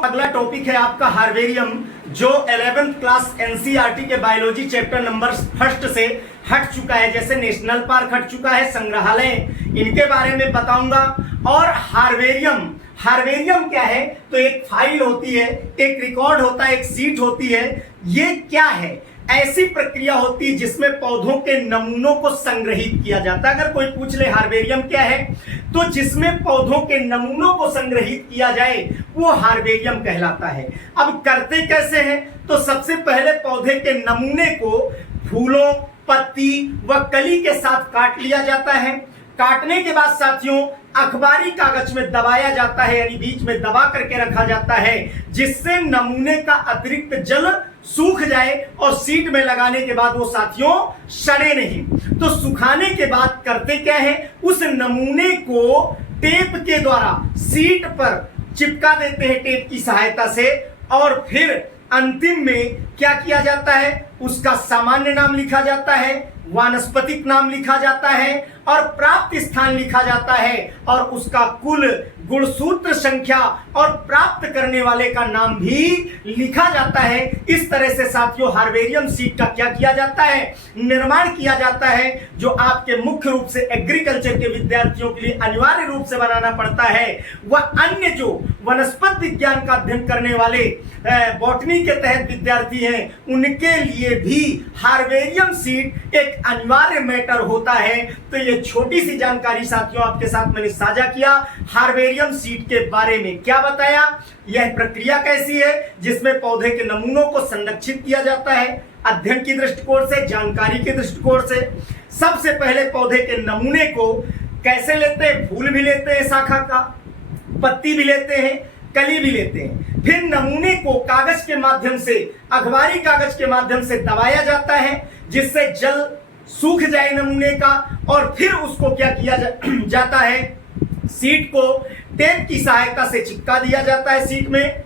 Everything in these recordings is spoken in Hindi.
अगला टॉपिक है आपका हार्वेरियम, जो 11th क्लास एनसीईआरटी के बायोलॉजी चैप्टर नंबर 1 से हट चुका है। जैसे नेशनल पार्क हट चुका है, संग्रहालय, इनके बारे में बताऊंगा। और हार्वेरियम क्या है? तो एक फाइल होती है, एक रिकॉर्ड होता है, एक सीट होती है। ये क्या है? ऐसी प्रक्रिया होती है जिसमें पौधों के नमूनों को संग्रहित किया जाता है। अगर कोई पूछ ले हार्वेरियम क्या है, तो जिसमें पौधों के नमूनों को संग्रहित किया जाए वो हार्वेरियम कहलाता है। अब करते कैसे हैं? तो सबसे पहले पौधे के नमूने को फूलों, पत्ती व कली के साथ काट लिया जाता है। काटने के बाद साथियों अखबारी कागज में दबाया जाता है, यानी बीच में दबा करके रखा जाता है, जिससे नमूने का अतिरिक्त जल सूख जाए और सीट में लगाने के बाद वो साथियों सड़े नहीं। तो सुखाने के बाद करते क्या है, उस नमूने को टेप के द्वारा सीट पर चिपका देते हैं टेप की सहायता से। और फिर अंतिम में क्या किया जाता है, उसका सामान्य नाम लिखा जाता है, वानस्पतिक नाम लिखा जाता है और प्राप्त स्थान लिखा जाता है और उसका कुल गुणसूत्र संख्या और प्राप्त करने वाले का नाम भी लिखा जाता है। इस तरह से साथियों हार्वेरियम सीट का क्या किया जाता है, निर्माण किया जाता है, जो आपके मुख्य रूप से एग्रीकल्चर के विद्यार्थियों के लिए अनिवार्य रूप से बनाना पड़ता है। वह अन्य जो वनस्पत विज्ञान का अध्ययन करने वाले बॉटनी के तहत विद्यार्थी हैं, उनके लिए भी हार्वेरियम सीट एक अनिवार्य मैटर होता है। तो ये छोटी सी जानकारी साथियों आपके साथ मैंने साझा किया। हार्वेरियम सीट के बारे में क्या बताया, यह प्रक्रिया कैसी है जिसमें पौधे के नमूनों को संरक्षित किया जाता है, अध्ययन की दृष्टिकोण से, जानकारी के दृष्टिकोण से। सबसे पहले पौधे के नमूने को कैसे लेते हैं? फूल भी लेते हैं शाखा का, पत्ती भी लेते हैं, कली भी लेते हैं। फिर नमूने को कागज के माध्यम से, अखबारी कागज के माध्यम से दबाया जाता है, जिससे जल सूख जाए नमूने का। और फिर उसको क्या किया जाता है, सीट को टेप की सहायता से चिपका दिया जाता है सीट में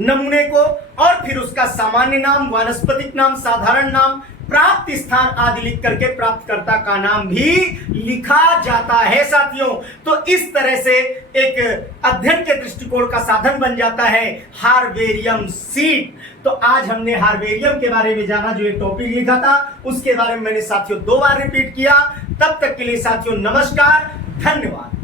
नमूने को। और फिर उसका सामान्य नाम, वानस्पतिक नाम, साधारण नाम, प्राप्त स्थान आदि लिख करके प्राप्तकर्ता का नाम भी लिखा जाता है साथियों। तो इस तरह से एक अध्ययन के दृष्टिकोण का साधन बन जाता है हार्वेरियम सीट। तो आज हमने हार्वेरियम के बारे में जाना, जो एक टॉपिक लिखा था उसके बारे में मैंने साथियों 2 बार रिपीट किया। तब तक के लिए साथियों नमस्कार, धन्यवाद।